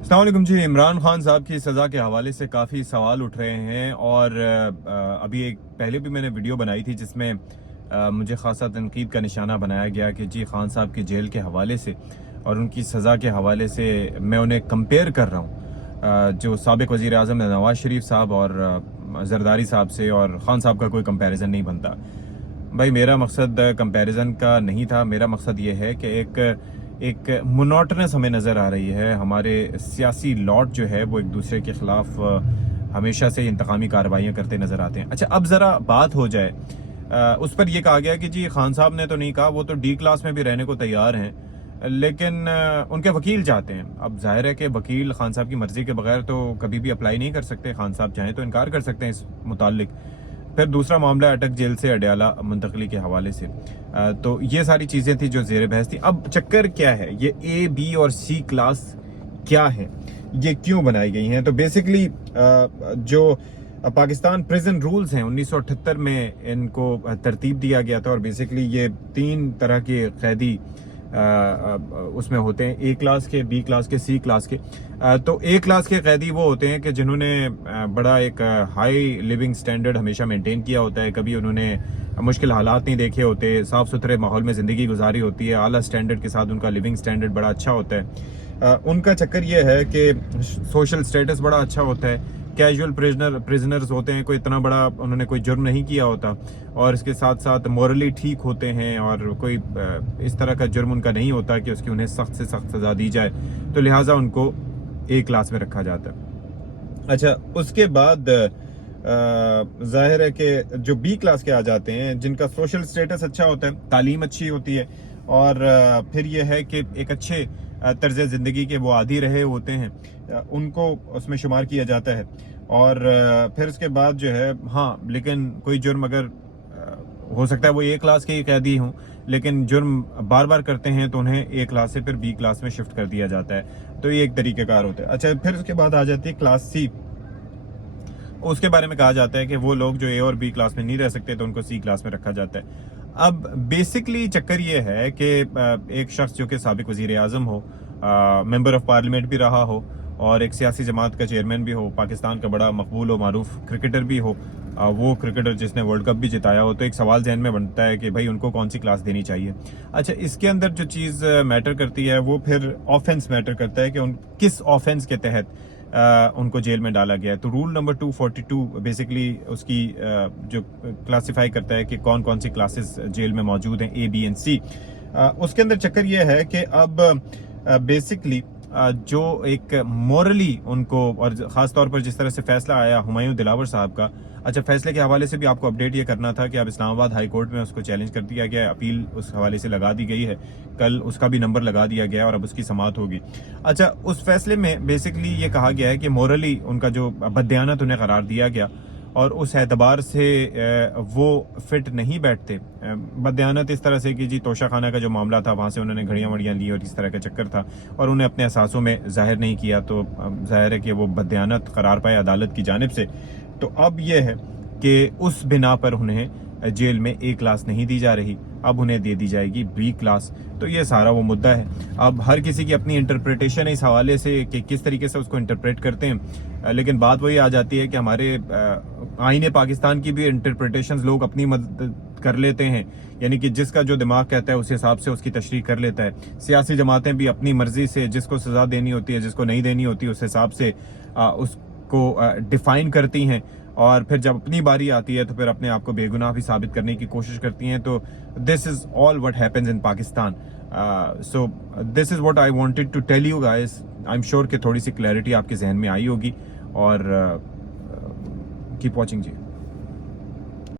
अस्सलाम वालेकुम जी। इमरान खान साहब की सज़ा के हवाले से काफ़ी सवाल उठ रहे हैं और अभी एक पहले भी मैंने वीडियो बनाई थी जिसमें मुझे ख़ासा तनकीद का निशाना बनाया गया कि जी खान साहब की जेल के हवाले से और उनकी सज़ा के हवाले से मैं उन्हें कंपेयर कर रहा हूँ जो साबिक़ वज़ीर आज़म नवाज़ शरीफ साहब और ज़रदारी साहब से, और ख़ान साहब का कोई कंपैरिजन नहीं बनता। भाई मेरा मकसद कंपैरिजन का नहीं था। मेरा मकसद ये है कि एक मोनोटनस हमें नज़र आ रही है। हमारे सियासी लॉट जो है वो एक दूसरे के ख़िलाफ़ हमेशा से इंतकामी कार्रवाइयाँ करते नज़र आते हैं। अच्छा, अब ज़रा बात हो जाए उस पर यह कहा गया कि जी खान साहब ने तो नहीं कहा, वो तो डी क्लास में भी रहने को तैयार हैं, लेकिन उनके वकील चाहते हैं। अब जाहिर है कि वकील खान साहब की मर्ज़ी के बगैर तो कभी भी अप्लाई नहीं कर सकते। खान साहब चाहें तो इनकार कर सकते हैं इस मुतालिक। फिर दूसरा मामला अटक जेल से अडयाला मुंतकली के हवाले से। तो ये सारी चीज़ें थी जो ज़ेर बहस थी। अब चक्कर क्या है, ये ए बी और सी क्लास क्या है, ये क्यों बनाई गई हैं? तो बेसिकली जो पाकिस्तान प्रिजन रूल्स हैं 1978 में इनको तरतीब दिया गया था, और बेसिकली ये 3 तरह के कैदी उसमें होते हैं, ए क्लास के, बी क्लास के, सी क्लास के। तो ए क्लास के कैदी वो होते हैं कि जिन्होंने बड़ा एक हाई लिविंग स्टैंडर्ड हमेशा मेंटेन किया होता है, कभी उन्होंने मुश्किल हालात नहीं देखे होते, साफ़ सुथरे माहौल में ज़िंदगी गुजारी होती है, आला स्टैंडर्ड के साथ उनका लिविंग स्टैंडर्ड बड़ा अच्छा होता है। उनका चक्कर ये है कि सोशल स्टेटस बड़ा अच्छा होता है, कैजुअल प्रिजनर्स होते हैं, कोई इतना बड़ा उन्होंने कोई जुर्म नहीं किया होता, और इसके साथ साथ मॉरली ठीक होते हैं, और कोई इस तरह का जुर्म उनका नहीं होता कि उसकी उन्हें सख्त से सख्त सज़ा दी जाए, तो लिहाजा उनको ए क्लास में रखा जाता है। अच्छा, उसके बाद जाहिर है कि जो बी क्लास के आ जाते हैं, जिनका सोशल स्टेटस अच्छा होता है, तालीम अच्छी होती है, और फिर यह है कि एक अच्छे तर्ज ज़िंदगी के वो आदी रहे होते हैं, उनको उसमें शुमार किया जाता है। और फिर उसके बाद जो है, हाँ, लेकिन कोई जुर्म अगर हो सकता है वो ए क्लास के ही कैदी हों, लेकिन जुर्म बार बार करते हैं तो उन्हें ए क्लास से फिर बी क्लास में शिफ्ट कर दिया जाता है। तो ये एक तरीक़ेकार होता है। अच्छा, फिर उसके बाद आ जाती है क्लास सी। उसके बारे में कहा जाता है कि वो लोग जो ए और बी क्लास में नहीं रह सकते तो उनको सी क्लास में रखा जाता है। अब बेसिकली चक्कर ये है कि एक शख्स जो कि साबिक़ वज़ीर आज़म हो, मेंबर ऑफ पार्लियामेंट भी रहा हो, और एक सियासी जमात का चेयरमैन भी हो, पाकिस्तान का बड़ा मकबूल व मारूफ क्रिकेटर भी हो, वो क्रिकेटर जिसने वर्ल्ड कप भी जिताया हो, तो एक सवाल जहन में बनता है कि भाई उनको कौन सी क्लास देनी चाहिए। अच्छा, इसके अंदर जो चीज़ मैटर करती है वो फिर ऑफेंस मैटर करता है कि उन किस ऑफेंस के तहत उनको जेल में डाला गया है। तो रूल नंबर 242 बेसिकली उसकी जो क्लासिफाई करता है कि कौन कौन सी क्लासेस जेल में मौजूद हैं, ए बी एंड सी। उसके अंदर चक्कर ये है कि अब बेसिकली जो एक मॉरली उनको, और ख़ास तौर पर जिस तरह से फैसला आया हुमायूं दिलावर साहब का। अच्छा, फैसले के हवाले से भी आपको अपडेट ये करना था कि अब इस्लामाबाद हाई कोर्ट में उसको चैलेंज कर दिया गया है, अपील उस हवाले से लगा दी गई है, कल उसका भी नंबर लगा दिया गया है और अब उसकी समाअत होगी। अच्छा, उस फैसले में बेसिकली ये कहा गया है कि मॉरली उनका जो बददियानत उन्हें करार दिया गया, और उस एतबार से वो फिट नहीं बैठते। बददियानत इस तरह से कि जी तोशा खाना का जो मामला था, वहाँ से उन्होंने घड़ियाँ वड़ियाँ ली और इस तरह का चक्कर था, और उन्हें अपने एहसासों में ज़ाहिर नहीं किया, तो ज़ाहिर है कि वो बददियानत करार पाए अदालत की जानिब से। तो अब यह है कि उस बिना पर उन्हें जेल में ए क्लास नहीं दी जा रही, अब उन्हें दे दी जाएगी बी क्लास। तो ये सारा वो मुद्दा है। अब हर किसी की अपनी इंटरप्रिटेशन है इस हवाले से कि किस तरीके से उसको इंटरप्रेट करते हैं, लेकिन बात वही आ जाती है कि हमारे आईने पाकिस्तान की भी इंटरप्रिटेशंस लोग अपनी मदद कर लेते हैं, यानी कि जिसका जो दिमाग कहता है उस हिसाब से उसकी तशरीह कर लेता है। सियासी जमातें भी अपनी मर्जी से जिसको सज़ा देनी होती है, जिसको नहीं देनी होती, उस हिसाब से उसको डिफाइन करती हैं, और फिर जब अपनी बारी आती है तो फिर अपने आप को बेगुनाह भी साबित करने की कोशिश करती हैं। तो this is all what happens in Pakistan. So this is what I wanted to tell you guys. I am sure कि थोड़ी सी क्लैरिटी आपके जहन में आई होगी, और कीप वॉचिंग जी।